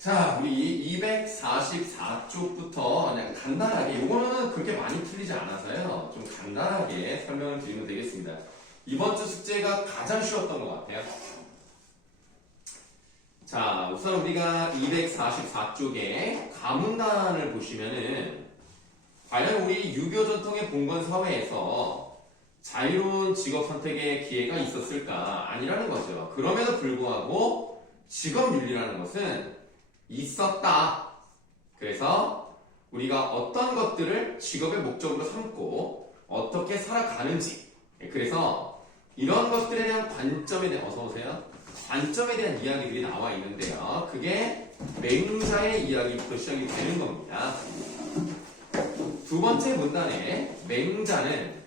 자, 우리 244쪽부터 그냥 간단하게, 요거는 그렇게 많이 틀리지 않아서요. 좀 간단하게 설명을 드리면 되겠습니다. 이번 주 숙제가 가장 쉬웠던 것 같아요. 자, 우선 우리가 244쪽에 가문단을 보시면은, 과연 우리 유교 전통의 봉건 사회에서 자유로운 직업 선택의 기회가 있었을까? 아니라는 거죠. 그럼에도 불구하고 직업윤리라는 것은 있었다. 그래서 우리가 어떤 것들을 직업의 목적으로 삼고 어떻게 살아가는지, 그래서 이런 것들에 대한 관점에 대한, 어서오세요. 관점에 대한 이야기들이 나와 있는데요. 그게 맹자의 이야기부터 시작이 되는 겁니다. 두 번째 문단에 맹자는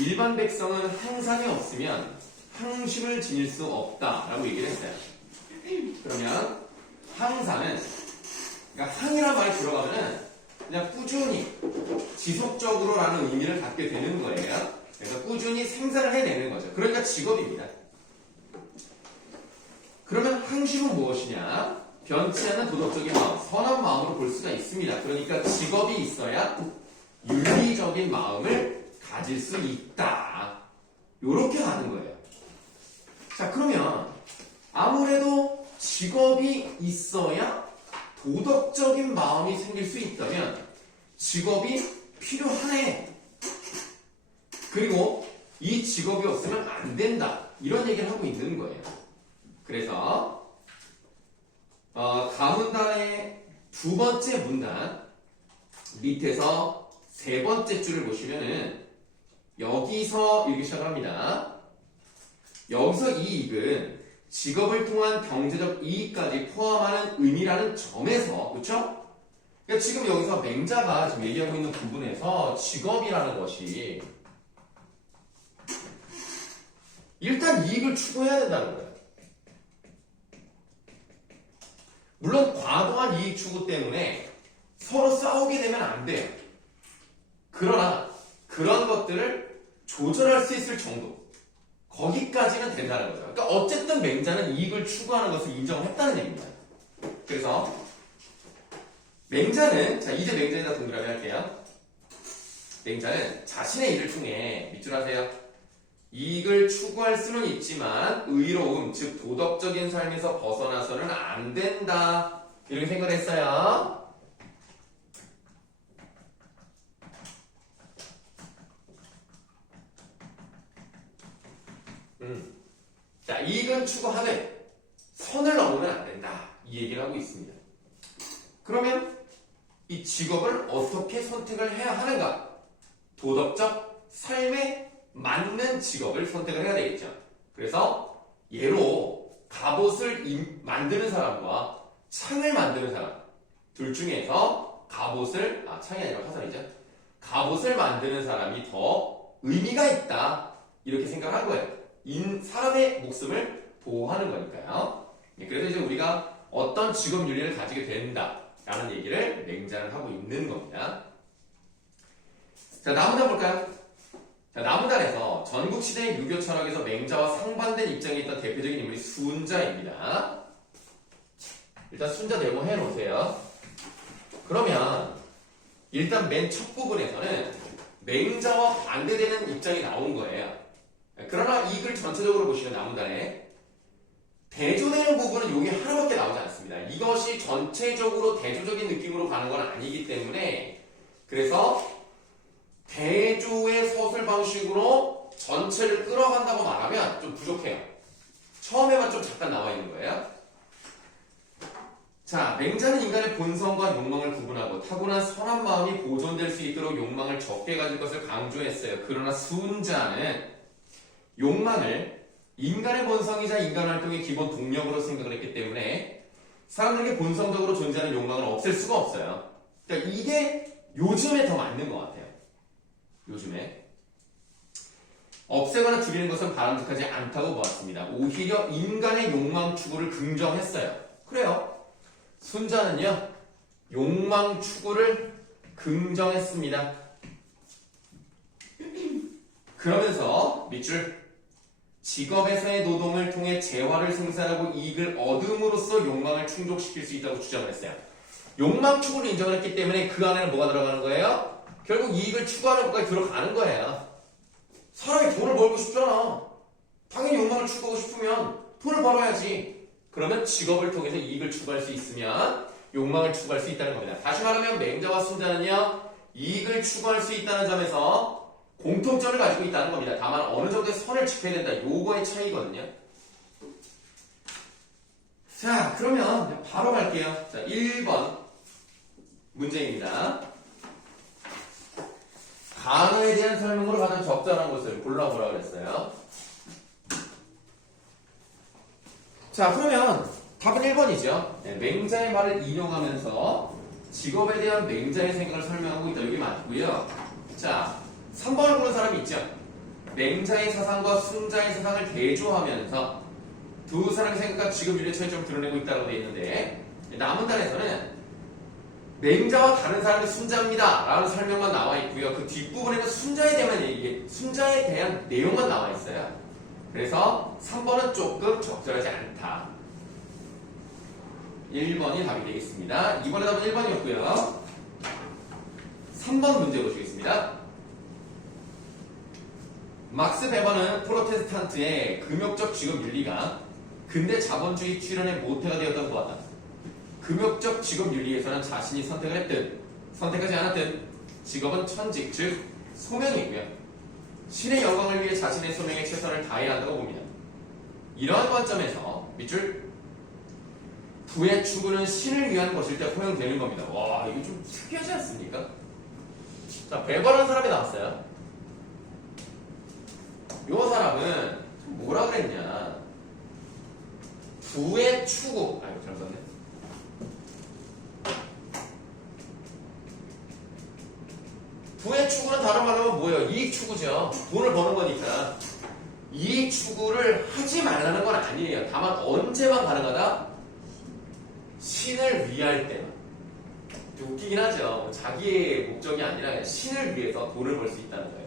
일반 백성은 항상이 없으면 항심을 지닐 수 없다라고 얘기를 했어요. 그러면 항상은, 그러니까 항이란 말이 들어가면은 그냥 꾸준히, 지속적으로라는 의미를 갖게 되는 거예요. 그래서 꾸준히 생산을 해내는 거죠. 그러니까 직업입니다. 그러면 항심은 무엇이냐? 변치 않는 도덕적인 마음, 선한 마음으로 볼 수가 있습니다. 그러니까 직업이 있어야 윤리적인 마음을 가질 수 있다. 요렇게 하는 거예요. 자, 그러면 아무래도 직업이 있어야 도덕적인 마음이 생길 수 있다면 직업이 필요하네. 그리고 이 직업이 없으면 안 된다. 이런 얘기를 하고 있는 거예요. 그래서 가문단의 두 번째 문단 밑에서 세 번째 줄을 보시면은 여기서 이렇게 시작합니다. 여기서 이익은 직업을 통한 경제적 이익까지 포함하는 의미라는 점에서, 그렇죠? 그러니까 지금 여기서 맹자가 지금 얘기하고 있는 부분에서 직업이라는 것이 일단 이익을 추구해야 된다는 거예요. 물론 과도한 이익 추구 때문에 서로 싸우게 되면 안 돼요. 그러나 그런 것들을 조절할 수 있을 정도, 거기까지는 된다는 거죠. 그러니까 어쨌든 맹자는 이익을 추구하는 것을 인정했다는 얘기입니다. 그래서 맹자는, 자 이제 맹자에다 동그라미 할게요. 맹자는 자신의 일을 통해 밑줄 하세요. 이익을 추구할 수는 있지만 의로움, 즉 도덕적인 삶에서 벗어나서는 안 된다. 이렇게 생각을 했어요. 자, 이익은 추구하되 선을 넘으면 안 된다. 이 얘기를 하고 있습니다. 그러면 이 직업을 어떻게 선택을 해야 하는가? 도덕적 삶에 맞는 직업을 선택을 해야 되겠죠. 그래서 예로 갑옷을 만드는 사람과 창을 만드는 사람 둘 중에서 창이 아니라 화살이죠. 갑옷을 만드는 사람이 더 의미가 있다. 이렇게 생각을 한 거예요. 사람의 목숨을 보호하는 거니까요. 그래서 이제 우리가 어떤 직업 윤리를 가지게 된다라는 얘기를 맹자는 하고 있는 겁니다. 자, 나무단 볼까요? 자, 나무단에서 전국시대의 유교 철학에서 맹자와 상반된 입장에 있던 대표적인 인물이 순자입니다. 일단 순자 네모 해놓으세요. 그러면 일단 맨 첫 부분에서는 맹자와 반대되는 입장이 나온 거예요. 그러나 이 글 전체적으로 보시면 나무단에 대조되는 부분은 여기 하나밖에 나오지 않습니다. 이것이 전체적으로 대조적인 느낌으로 가는 건 아니기 때문에, 그래서 대조의 서술 방식으로 전체를 끌어간다고 말하면 좀 부족해요. 처음에만 좀 잠깐 나와 있는 거예요. 자, 맹자는 인간의 본성과 욕망을 구분하고 타고난 선한 마음이 보존될 수 있도록 욕망을 적게 가질 것을 강조했어요. 그러나 순자는 욕망을 인간의 본성이자 인간 활동의 기본 동력으로 생각을 했기 때문에 사람들에게 본성적으로 존재하는 욕망을 없앨 수가 없어요. 그러니까 이게 요즘에 더 맞는 것 같아요. 요즘에 없애거나 줄이는 것은 바람직하지 않다고 보았습니다. 오히려 인간의 욕망 추구를 긍정했어요. 그래요. 순자는요, 욕망 추구를 긍정했습니다. 그러면서 밑줄 직업에서의 노동을 통해 재화를 생산하고 이익을 얻음으로써 욕망을 충족시킬 수 있다고 주장을 했어요. 욕망 추구를 인정을 했기 때문에 그 안에는 뭐가 들어가는 거예요? 결국 이익을 추구하는 것까지 들어가는 거예요. 사람이 돈을 벌고 싶잖아. 당연히 욕망을 추구하고 싶으면 돈을 벌어야지. 그러면 직업을 통해서 이익을 추구할 수 있으면 욕망을 추구할 수 있다는 겁니다. 다시 말하면 맹자와 순자는요, 이익을 추구할 수 있다는 점에서 공통점을 가지고 있다는 겁니다. 다만 어느 정도의 선을 지켜야 된다. 요거의 차이거든요. 자, 그러면 바로 갈게요. 자, 1번 문제입니다. 간어에 대한 설명으로 가장 적절한 것을 골라보라 그랬어요. 자, 그러면 답은 1번이죠. 네, 맹자의 말을 인용하면서 직업에 대한 맹자의 생각을 설명하고 있다. 여기 맞고요. 자, 3번을 고른 사람이 있죠. 맹자의 사상과 순자의 사상을 대조하면서 두 사람의 생각과 직업 윤리의 차이점을 드러내고 있다고 되어 있는데, 남은 단에서는 맹자와 다른 사람이 순자입니다 라는 설명만 나와 있고요. 그 뒷부분에는 순자에 대한 내용만 나와 있어요. 그래서 3번은 조금 적절하지 않다. 1번이 답이 되겠습니다. 2번의 답은 1번이었고요. 3번 문제 보시겠습니다. 막스 베버는 프로테스탄트의 금욕적 직업 윤리가 근대 자본주의 출현의 모태가 되었던 것 같다. 금욕적 직업 윤리에서는 자신이 선택을 했든 선택하지 않았든 직업은 천직, 즉 소명이고요. 신의 영광을 위해 자신의 소명에 최선을 다해야 한다고 봅니다. 이러한 관점에서 밑줄 부의 추구는 신을 위한 것일 때 허용되는 겁니다. 와, 이거 좀 특이하지 않습니까? 자, 베버라는 사람이 나왔어요. 요 사람은 뭐라 그랬냐? 부의 추구. 아이고, 잘 썼네. 부의 추구는 다른 말로 하면 뭐예요? 이익 추구죠. 돈을 버는 거니까. 이익 추구를 하지 말라는 건 아니에요. 다만 언제만 가능하다? 신을 위할 때만. 좀 웃기긴 하죠. 자기의 목적이 아니라 그냥 신을 위해서 돈을 벌 수 있다는 거예요.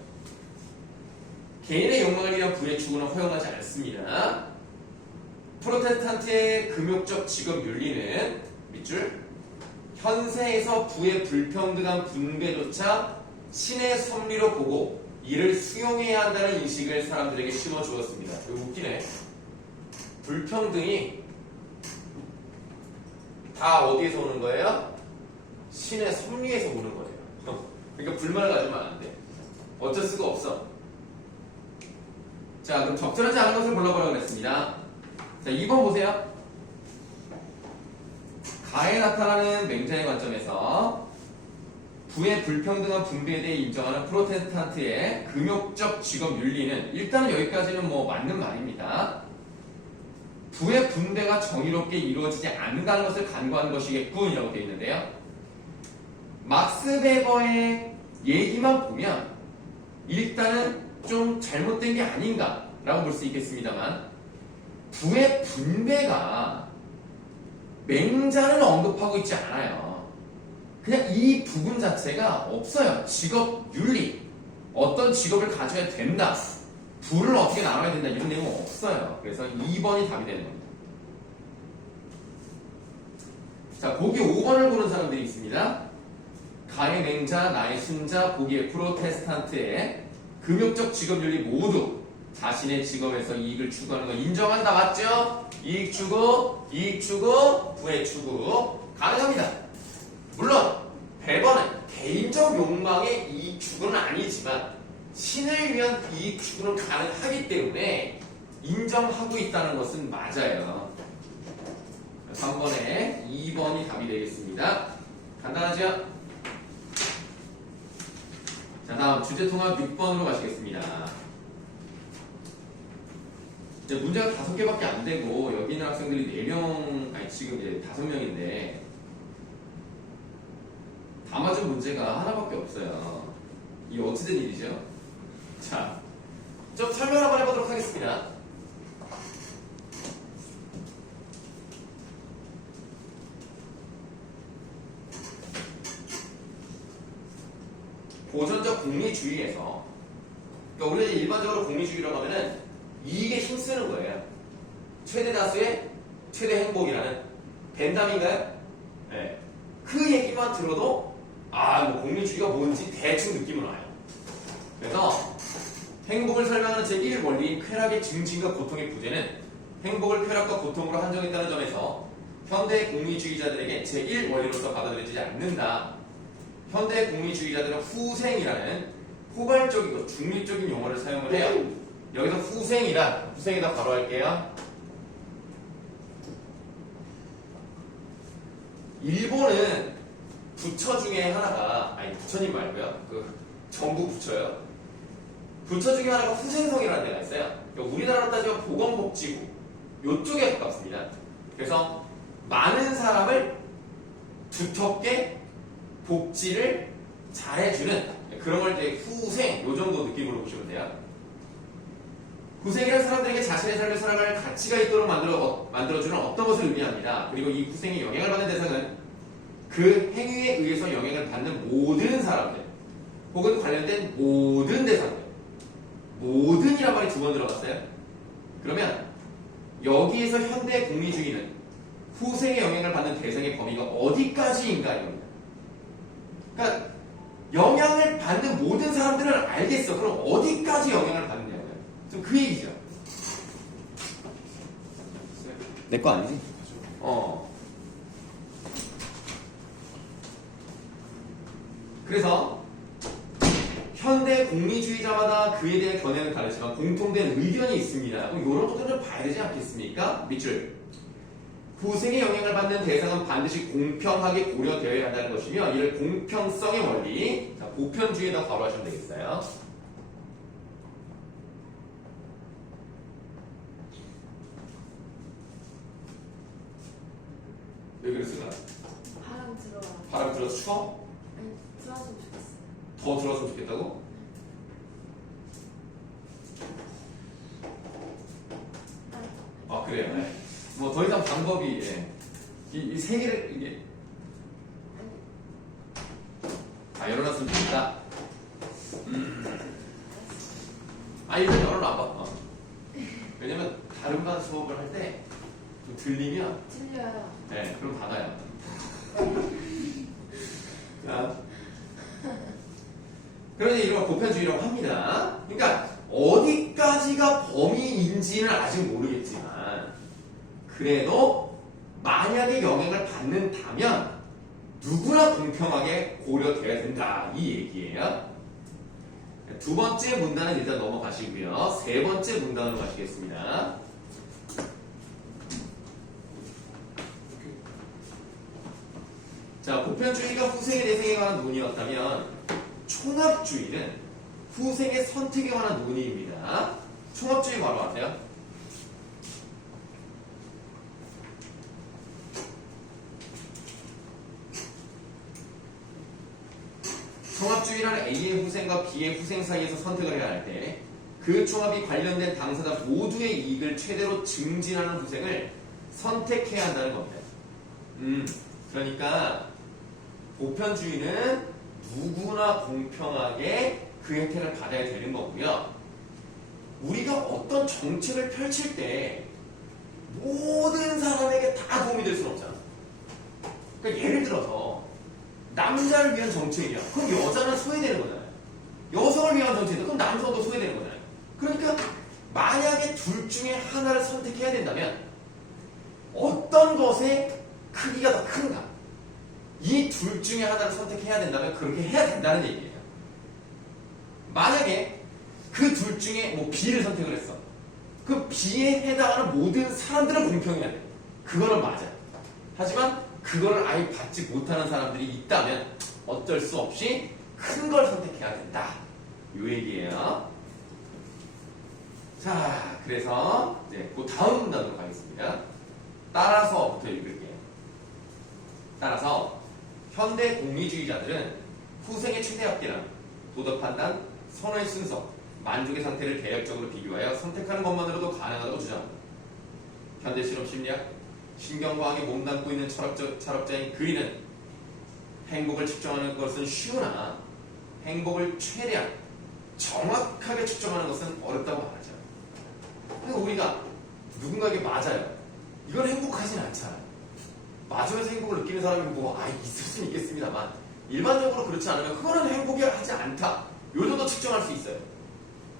개인의 욕망을 위한 부의 추구는 허용하지 않습니다. 프로테스탄트의 금욕적 직업 윤리는 밑줄 현세에서 부의 불평등한 분배조차 신의 섭리로 보고 이를 수용해야 한다는 인식을 사람들에게 심어주었습니다. 이거 웃기네. 불평등이 다 어디에서 오는 거예요? 신의 섭리에서 오는 거예요. 그러니까 불만을 가지면 안 돼. 어쩔 수가 없어. 자, 그럼 적절하지 않은 것을 골라보라고 그랬습니다. 자, 2번 보세요. 가에 나타나는 맹자의 관점에서 부의 불평등한 분배에 대해 인정하는 프로테스탄트의 금욕적 직업 윤리는 일단은 여기까지는 뭐 맞는 말입니다. 부의 분배가 정의롭게 이루어지지 않는다는 것을 간과한 것이겠군 이라고 되어 있는데요. 막스 베버의 얘기만 보면 일단은 좀 잘못된 게 아닌가 라고 볼 수 있겠습니다만 부의 분배가 맹자는 언급하고 있지 않아요. 그냥 이 부분 자체가 없어요. 직업 윤리, 어떤 직업을 가져야 된다, 부를 어떻게 나눠야 된다 이런 내용은 없어요. 그래서 2번이 답이 되는 겁니다. 자, 보기 5번을 고른 사람들이 있습니다. 가의 맹자, 나의 순자, 보기의 프로테스탄트의 금욕적 직업 윤리 모두 자신의 직업에서 이익을 추구하는 거 인정한다. 맞죠? 이익 추구, 부의 추구 가능합니다. 물론 베버는 개인적 욕망의 이익 추구는 아니지만 신을 위한 이익 추구는 가능하기 때문에 인정하고 있다는 것은 맞아요. 3번에 2번이 답이 되겠습니다. 간단하죠? 자, 다음 주제통합 6번으로 가시겠습니다. 이제 문제가 5개밖에 안 되고 여기 있는 학생들이 4명, 아니 지금 이제 5명인데 다 맞은 문제가 하나밖에 없어요. 이게 어찌 된 일이죠? 자, 좀 설명 한번 해보도록 하겠습니다. 고전적 공리주의에서, 그러니까 우리가 일반적으로 공리주의라고 하면은 이익에 힘쓰는 거예요. 최대 다수의 최대 행복이라는 벤담인가요? 네. 그 얘기만 들어도 뭐 공리주의가 뭔지 대충 느낌은 와요. 그래서 행복을 설명하는 제1 원리인 쾌락의 증진과 고통의 부재는 행복을 쾌락과 고통으로 한정했다는 점에서 현대 공리주의자들에게 제1 원리로서 받아들여지지 않는다. 현대 공리주의자들은 후생이라는 포괄적이고 중립적인 용어를 사용을 해요. 여기서 후생이다 바로 할게요. 일본은 부처 중에 하나가, 부처님 말고요. 정부 부처요. 부처 중에 하나가 후생성이라는 데가 있어요. 우리나라로 따지면 보건복지부 요쪽에 가깝습니다. 그래서 많은 사람을 두텁게 복지를 잘해주는 그런 걸 이제 후생 요 정도 느낌으로 보시면 돼요. 후생이란 사람들에게 자신의 삶을 살아갈 가치가 있도록 만들어주는 어떤 것을 의미합니다. 그리고 이 후생의 영향을 받는 대상은 그 행위에 의해서 영향을 받는 모든 사람들 혹은 관련된 모든 대상들. 모든이란 말이 2번 들어갔어요. 그러면 여기에서 현대 공리주의는 후생의 영향을 받는 대상의 범위가 어디까지인가 이겁니다. 그러니까 영향을 받는 모든 사람들은 알겠어. 그럼 어디까지 영향을 받느냐고요. 좀 그 얘기죠. 내 거 아니지? 그래서 현대 공리주의자마다 그에 대한 견해는 다르지만 공통된 의견이 있습니다. 그럼 이런 것들을 좀 봐야 되지 않겠습니까? 밑줄. 후생의 영향을 받는 대상은 반드시 공평하게 고려되어야 한다는 것이며 이를 공평성의 원리, 보편주의에다 바로 하시면 되겠어요. 왜 그랬을까? 바람 들어와. 바람 들어서 추워? 아니, 들어왔으면 좋겠어요. 더 들어왔으면 좋겠다고? 그래요. 네. 뭐 더 이상 방법이 이 세 개를 이게 열어놨으면 좋겠다. 일단 열어놔봐. 왜냐면 다른 반 수업을 할 때 좀 들리면 들려요. 네, 그럼 닫아요. 자, 그러니 이런 보편주의라고 합니다. 그러니까 어디까지가 범위인지는 아직 모르겠지만 그래도 만약에 영향을 받는다면 누구나 공평하게 고려돼야 된다 이 얘기예요. 2번째 문단은 일단 넘어가시고요. 3번째 문단으로 가시겠습니다. 자, 보편주의가 후생의 대생에 관한 논의였다면 총합주의는 후생의 선택에 관한 논의입니다. 총합주의 바로 아세요? 총합주의란 A의 후생과 B의 후생 사이에서 선택을 해야 할 때 그 총합이 관련된 당사자 모두의 이익을 최대로 증진하는 후생을 선택해야 한다는 겁니다. 그러니까 보편주의는 누구나 공평하게 그 혜택을 받아야 되는 거고요. 우리가 어떤 정책을 펼칠 때 모든 사람에게 다 도움이 될 수는 없잖아. 그러니까 예를 들어서 남자를 위한 정책이야. 그럼 여자는 소외되는 거잖아요. 여성을 위한 정책이다. 그럼 남성도 소외되는 거잖아요. 그러니까 만약에 둘 중에 하나를 선택해야 된다면 어떤 것의 크기가 더 큰가? 이 둘 중에 하나를 선택해야 된다면 그렇게 해야 된다는 얘기예요. 만약에 그 둘 중에 뭐 B를 선택을 했어. 그 B에 해당하는 모든 사람들은 공평해야 돼. 그거는 맞아. 하지만 그거를 아예 받지 못하는 사람들이 있다면 어쩔 수 없이 큰 걸 선택해야 된다. 요 얘기예요. 자, 그래서 이제 그 다음 문단으로 가겠습니다. 따라서부터 읽을게요. 따라서 현대 공리주의자들은 후생의 최대 합계량, 도덕 판단, 선호의 순서, 만족의 상태를 대략적으로 비교하여 선택하는 것만으로도 가능하다고 주장합니다. 현대 실험 심리학, 신경과학에 몸담고 있는 철학자인 그린은 행복을 측정하는 것은 쉬우나 행복을 최대한 정확하게 측정하는 것은 어렵다고 말하죠. 우리가 누군가에게 맞아요. 이건 행복하진 않잖아요. 맞으면서 행복을 느끼는 사람이 있을 수는 있겠습니다만 일반적으로 그렇지 않으면 그거는 행복이 하지 않다. 요 정도 측정할 수 있어요.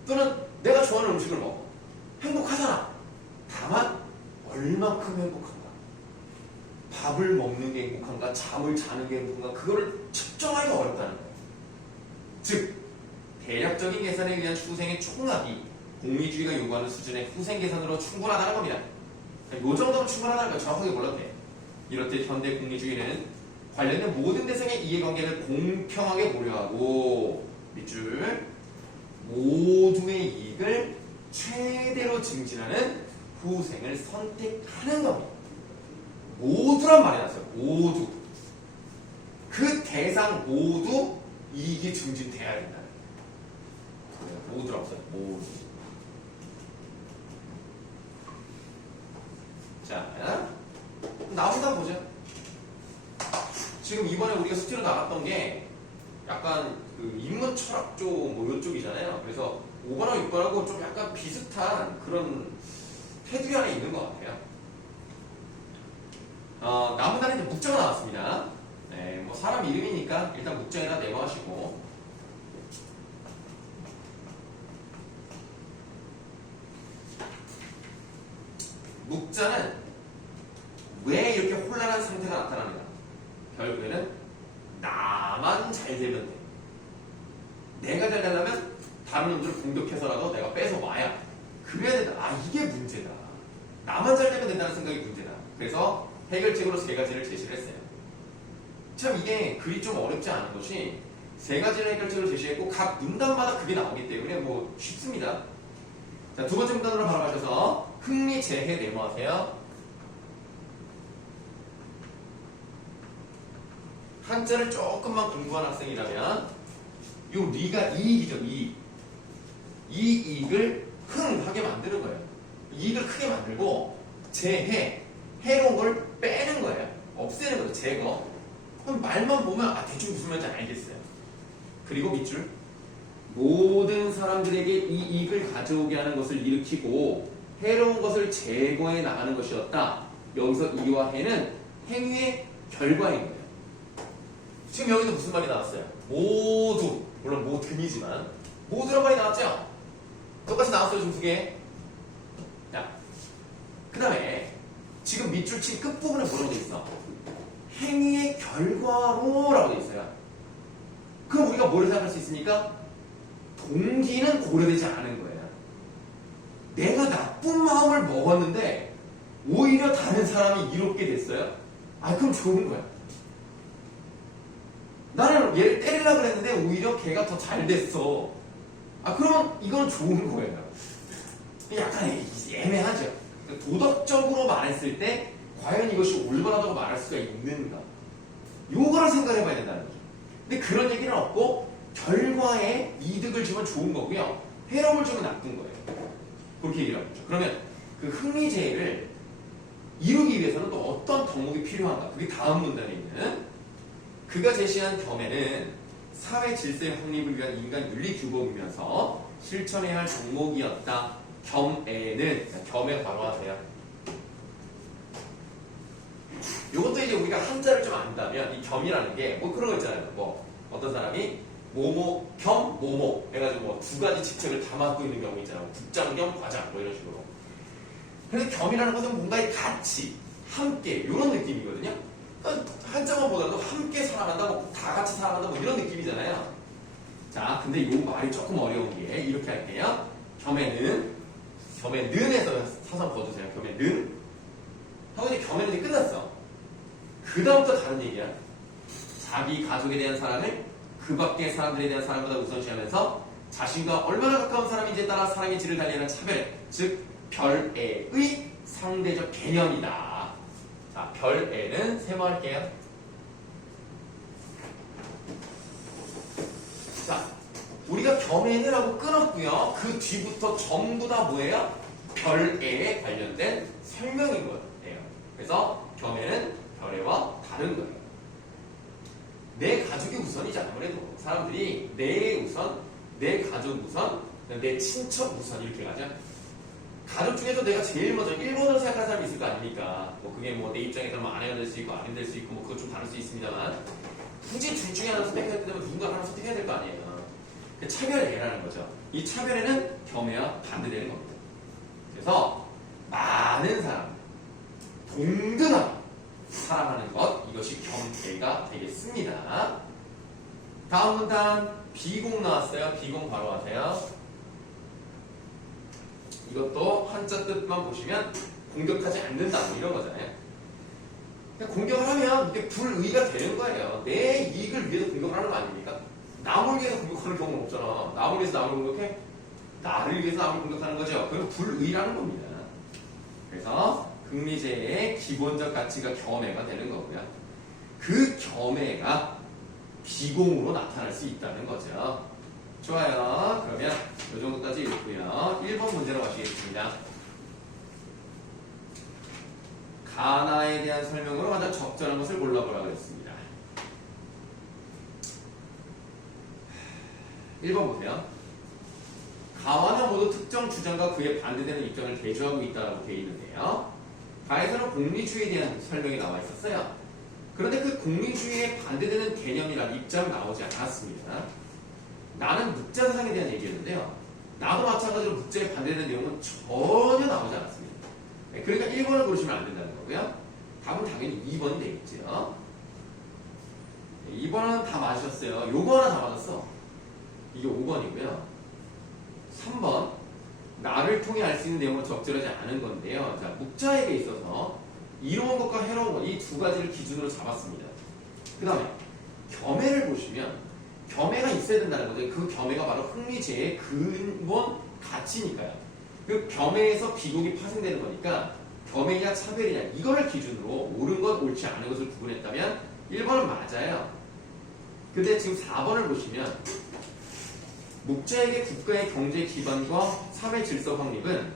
또는 내가 좋아하는 음식을 먹어. 행복하잖아. 다만 얼만큼 행복한가? 밥을 먹는 게 행복한가? 잠을 자는 게 행복한가? 그거를 측정하기가 어렵다는 거예요. 즉 대략적인 계산에 의한 후생의 총합이 공리주의가 요구하는 수준의 후생 계산으로 충분하다는 겁니다. 이 정도면 충분하다는 걸 정확하게 몰라도 돼요. 이렇듯 현대 공리주의는 관련된 모든 대상의 이해관계를 공평하게 고려하고 밑줄 모두의 이익을 최대로 증진하는 후생을 선택하는 겁니다. 모두란 말이 나왔어요. 모두. 그 대상 모두 이익이 증진돼야 된다. 모두라 없어요. 모두. 자, 나보다 보죠. 지금 이번에 우리가 숙제로 나갔던 게 약간 그 인문 철학 쪽 뭐 이쪽이잖아요. 그래서 5번하고 6번하고 좀 약간 비슷한 그런 테두리 안에 있는 것 같아요. 나무단에 이제 묵자가 나왔습니다. 네, 뭐 사람 이름이니까 일단 묵자에다 내모하시고 묵자는 왜 이렇게 혼란한 상태가 나타나는가? 결국에는 나만 잘 되면 돼. 내가 잘 되려면 다른 놈들을 공격해서라도 내가 뺏어 와야 그래야 된다. 이게 문제다. 나만 잘 되면 된다는 생각이 문제다. 그래서 해결책으로 세 가지를 제시를 했어요. 참 이게 글이 좀 어렵지 않은 것이 세 가지를 해결책을 제시했고 각 문단마다 그게 나오기 때문에 뭐 쉽습니다. 자, 두 번째 문단으로 바로 가셔서 흥미, 재해 메모하세요. 한자를 조금만 공부한 학생이라면 요 리가 이익이죠. 이익. 이 이익을 흥하게 만드는 거예요. 이익을 크게 만들고 재해, 해로운 걸 빼는 거예요. 없애는 거예요. 제거. 그럼 말만 보면 대충 무슨 말인지 알겠어요. 그리고 밑줄 모든 사람들에게 이 이익을 가져오게 하는 것을 일으키고 해로운 것을 제거해 나가는 것이었다. 여기서 이와 해는 행위의 결과인 거예요. 지금 여기서 무슨 말이 나왔어요? 모두, 물론 모든이지만 모두란 말이 나왔죠? 똑같이 나왔어요. 좀 두 개. 자, 그 다음에 지금 밑줄 친 끝부분에 뭐라고 돼 있어? 행위의 결과로 라고 돼 있어요. 그럼 우리가 뭘 생각할 수 있습니까? 동기는 고려되지 않은 거예요. 내가 나쁜 마음을 먹었는데 오히려 다른 사람이 이롭게 됐어요. 그럼 좋은 거야. 나는 얘를 때리려고 그랬는데 오히려 걔가 더 잘 됐어. 그러면 이건 좋은 거예요. 약간 애매하죠. 도덕적으로 말했을 때 과연 이것이 올바르다고 말할 수가 있는가? 요거를 생각해 봐야 된다는 거죠. 근데 그런 얘기는 없고 결과에 이득을 주면 좋은 거고요. 해로움을 주면 나쁜 거예요. 그렇게 얘기를 하죠. 그러면 그 흥미제를 이루기 위해서는 또 어떤 덕목이 필요한가? 그게 다음 문단에 있는 그가 제시한 겸해는 사회 질서의 확립을 위한 인간 윤리 규범이면서 실천해야 할 덕목이었다. 겸에는 겸에 바로 하세요. 이것도 이제 우리가 한자를 좀 안다면 이 겸이라는 게 뭐 그런 거 있잖아요. 뭐 어떤 사람이 모모 겸 모모 해가지고 뭐 두 가지 직책을 다 맡고 있는 경우 있잖아요. 국장 겸 과장 뭐 이런 식으로. 근데 겸이라는 것은 뭔가의 같이 함께 이런 느낌이거든요. 한자만 보더라도 함께 살아간다, 뭐 다 같이 살아간다, 뭐 이런 느낌이잖아요. 자, 근데 이 말이 조금 어려운 게 이렇게 할게요. 겸에는에서 사선 거두세요. 겸에는 하고 이제 겸에는 이제 끝났어. 그 다음부터 다른 얘기야. 자기 가족에 대한 사랑을 그 밖의 사람들에 대한 사랑보다 우선시하면서 자신과 얼마나 가까운 사람인지에 따라 사랑의 질을 달리하는 차별, 즉 별애의 상대적 개념이다. 자, 별애는 세모할게요. 자, 우리가 겸애는하고 끊었고요. 그 뒤부터 전부 다 뭐예요? 별애에 관련된 설명인 거예요. 그래서 겸애는 별애와 다른 거예요. 내 가족이 우선이지 아무래도 사람들이 내 우선, 내 가족 우선, 내 친척 우선 이렇게 가죠. 가족 중에서 내가 제일 먼저 1번으로 생각하는 사람이 있을 거 아닙니까? 뭐 그게 뭐 내 입장에서는 뭐 아내가 될 수 있고 아들이 될 수 있고 뭐 그거 좀 다를 수 있습니다만 굳이 둘 중에 하나 선택해야 되면 누군가 하나 선택해야 될 거 아니에요. 그 차별애라는 거죠. 이 차별애는 겸해와 반대되는 겁니다. 그래서 많은 사람 동등하게 사랑하는 것 이것이 겸애가 되겠습니다. 다음 문단 비공 나왔어요. 비공 바로 하세요. 이것도 한자 뜻만 보시면 공격하지 않는다 뭐 이런 거잖아요. 그러니까 공격을 하면 이게 불의가 되는 거예요. 내 이익을 위해서 공격을 하는 거 아닙니까? 남을 위해서 공격하는 경우는 없잖아. 남을 위해서 남을 공격해? 나를 위해서 남을 공격하는 거죠. 그건 불의라는 겁니다. 그래서 극리제의 기본적 가치가 겸해가 되는 거고요. 그 겸해가 비공으로 나타날 수 있다는 거죠. 좋아요. 그러면 이 정도까지 읽고요. 1번 문제로 가시겠습니다. 가나에 대한 설명으로 가장 적절한 것을 골라보라고 했습니다. 1번 보세요. 가와는 모두 특정 주장과 그에 반대되는 입장을 대조하고 있다고 되어 있는데요. 가에서는 공리주의에 대한 설명이 나와 있었어요. 그런데 그 공리주의에 반대되는 개념이나 입장은 나오지 않았습니다. 나는 묵자 사상에 대한 얘기였는데요. 나도 마찬가지로 묵자에 반대되는 내용은 전혀 나오지 않았습니다. 그러니까 1번을 고르시면 안 된다는 거고요. 답은 당연히 2번이 되겠죠. 2번은 다 맞으셨어요. 요거 하나 다 맞았어. 이게 5번이고요. 3번 나를 통해 알 수 있는 내용은 적절하지 않은 건데요. 자, 묵자에게 있어서 이로운 것과 해로운 것 이 두 가지를 기준으로 잡았습니다. 그 다음에 겸해를 보시면 겸해가 있어야 된다는 거죠. 그 겸해가 바로 흥미제의 근본 가치니까요. 그 겸해에서 비공이 파생되는 거니까 겸해냐 차별이냐 이거를 기준으로 옳은 것 옳지 않은 것을 구분했다면 1번은 맞아요. 근데 지금 4번을 보시면 묵자에게 국가의 경제 기반과 사회 질서 확립은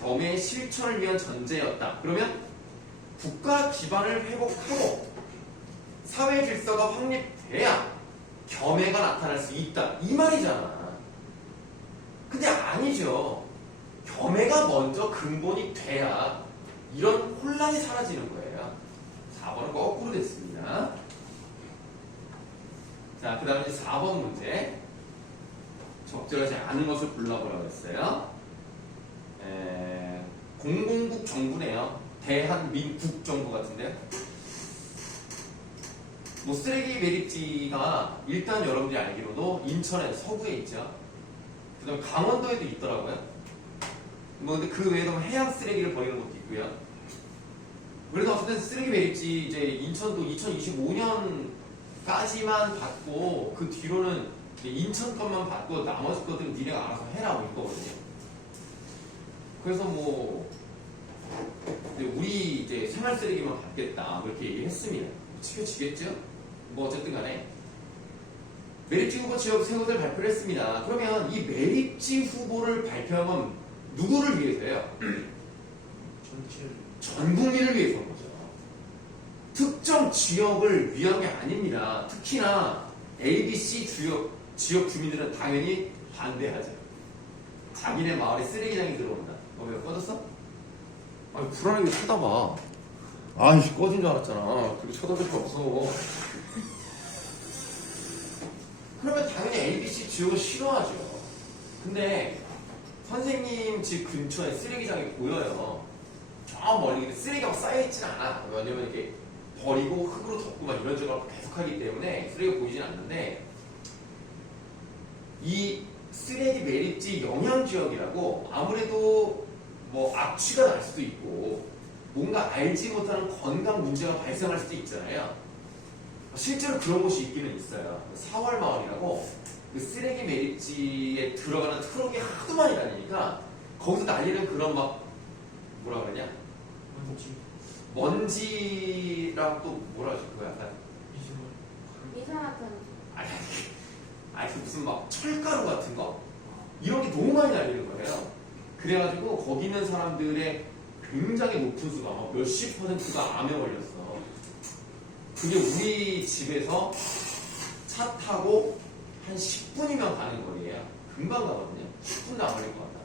겸해의 실천을 위한 전제였다. 그러면 국가 기반을 회복하고 사회 질서가 확립돼야 겸해가 나타날 수 있다. 이 말이잖아. 근데 아니죠. 겸해가 먼저 근본이 돼야 이런 혼란이 사라지는 거예요. 4번은 거꾸로 됐습니다. 자, 그 다음에 4번 문제. 적절하지 않은 것을 골라보라고 했어요. 공공국 정부네요. 대한민국 정부 같은데요. 뭐 쓰레기 매립지가 일단 여러분들이 알기로도 인천에 서구에 있죠. 그 다음에 강원도에도 있더라고요. 뭐 근데 그 외에도 해양 쓰레기를 버리는 것도 있고요. 그래서 어쨌든 쓰레기 매립지 이제 인천도 2025년까지만 받고 그 뒤로는 인천 것만 받고 나머지 것들은 니네가 알아서 해라 올 거거든요. 그래서 뭐 우리 이제 생활 쓰레기만 받겠다 그렇게 얘기했습니다. 지켜지겠죠? 뭐 어쨌든 간에 매립지 후보 지역 세 곳을 발표를 했습니다. 그러면 이 매립지 후보를 발표하면 누구를 위해서예요? 전 국민을 위해서인 거죠. 특정 지역을 위한 게 아닙니다. 특히나 ABC 지역 주민들은 당연히 반대하죠. 자기네 마을에 쓰레기장이 들어온다. 왜 꺼졌어? 아니 불안하게 쳐다봐. 아이씨 꺼진 줄 알았잖아. 그리고 쳐다볼 거 없어. 그러면 당연히 ABC 지역을 싫어하죠. 근데 선생님 집 근처에 쓰레기장이 보여요. 저 멀리 쓰레기가 쌓여있진 않아. 왜냐면 이렇게 버리고 흙으로 덮고 막 이런 저런 계속하기 때문에 쓰레기가 보이진 않는데 이 쓰레기 매립지 영향지역이라고 아무래도 뭐 악취가 날 수도 있고 뭔가 알지 못하는 건강 문제가 발생할 수도 있잖아요. 실제로 그런 곳이 있기는 있어요. 사월마을이라고 그 쓰레기 매립지에 들어가는 트럭이 하도 많이 다니니까 거기서 날리는 그런 막 뭐라 그러냐? 먼지랑 또 뭐라 하지? 그거 약간 이산화탄소. 아니 무슨 막 철가루 같은 거 이런 게 너무 많이 날리는 거예요. 그래가지고 거기 있는 사람들의 굉장히 높은 수가 막 몇십 %가 암에 걸렸어. 그게 우리 집에서 차 타고 한 10분이면 가는 거리예요. 금방 가거든요. 10분도 안 걸릴 것 같다.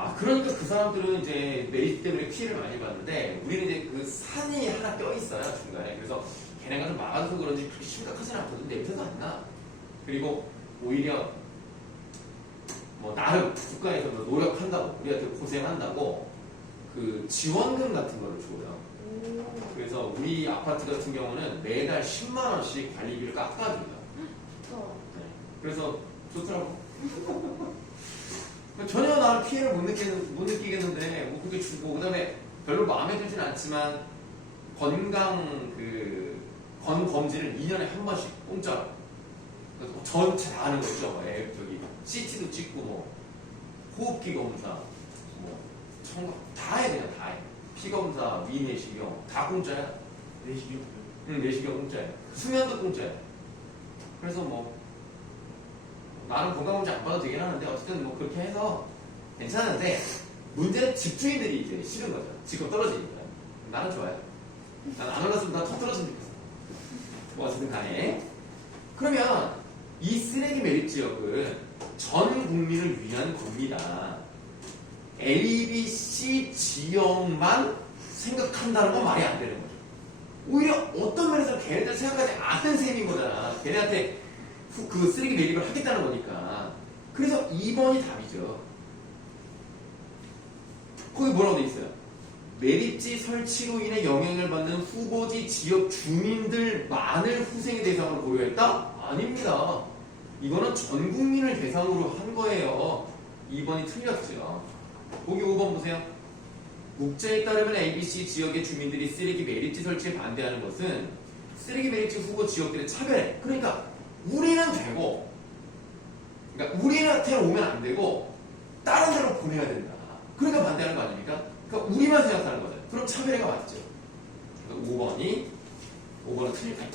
아, 그러니까 그 사람들은 이제 메리트 때문에 피해를 많이 봤는데, 우리는 이제 그 산이 하나 껴 있어요, 중간에. 그래서 걔네가 좀 막아서 그런지 그렇게 심각하진 않거든. 냄새도 안 나. 그리고 오히려 뭐 나름 국가에서 뭐 노력한다고, 우리가 되게 고생한다고 그 지원금 같은 거를 줘요. 그래서 우리 아파트 같은 경우는 매달 10만 원씩 관리비를 깎아줘요. 저 네. 그래서 좋더라고. 전혀 나는 피해를 못 느끼겠는데, 뭐 그게 주고, 그 다음에 별로 마음에 들진 않지만, 건검진을 2년에 한 번씩 공짜로. 그래서 전체 다 하는 거죠. CT도 찍고, 뭐, 호흡기 검사, 뭐, 청각, 다 해, 그냥 다 해. 피 검사, 위내시경, 다 공짜야. 내시경. 응, 내시경 공짜야. 수면도 공짜야. 그래서 뭐, 나는 건강검진 안 받아도 되긴 하는데 어쨌든 뭐 그렇게 해서 괜찮은데 문제는 집주인들이 이제 싫은 거죠. 지금 떨어지니까. 나는 좋아요. 난 안 올랐으면 나 더 떨어졌으면 좋겠어. 뭐 어쨌든 간에. 그러면 이 쓰레기 매립 지역은 전 국민을 위한 겁니다. ABC 지역만 생각한다는 건 말이 안 되는 거죠. 오히려 어떤 면에서 걔네들 생각하지 않는 셈인 거잖아. 걔네한테 그 쓰레기 매립을 하겠다는 거니까. 그래서 2번이 답이죠. 거기 뭐라고 돼 있어요? 매립지 설치로 인해 영향을 받는 후보지 지역 주민들만을 후생의 대상으로 고려했다? 아닙니다. 이거는 전 국민을 대상으로 한 거예요. 2번이 틀렸죠. 거기 5번 보세요. 국제에 따르면 ABC 지역의 주민들이 쓰레기 매립지 설치에 반대하는 것은 쓰레기 매립지 후보 지역들의 차별해. 그러니까 우리는 되고, 그러니까 우리한테 오면 안 되고 다른 데로 보내야 된다. 그러니까 반대하는 거 아닙니까? 그러니까 우리만 생각하는 거죠. 그럼 차별해가 맞죠. 그래서 5번은 틀릴까요?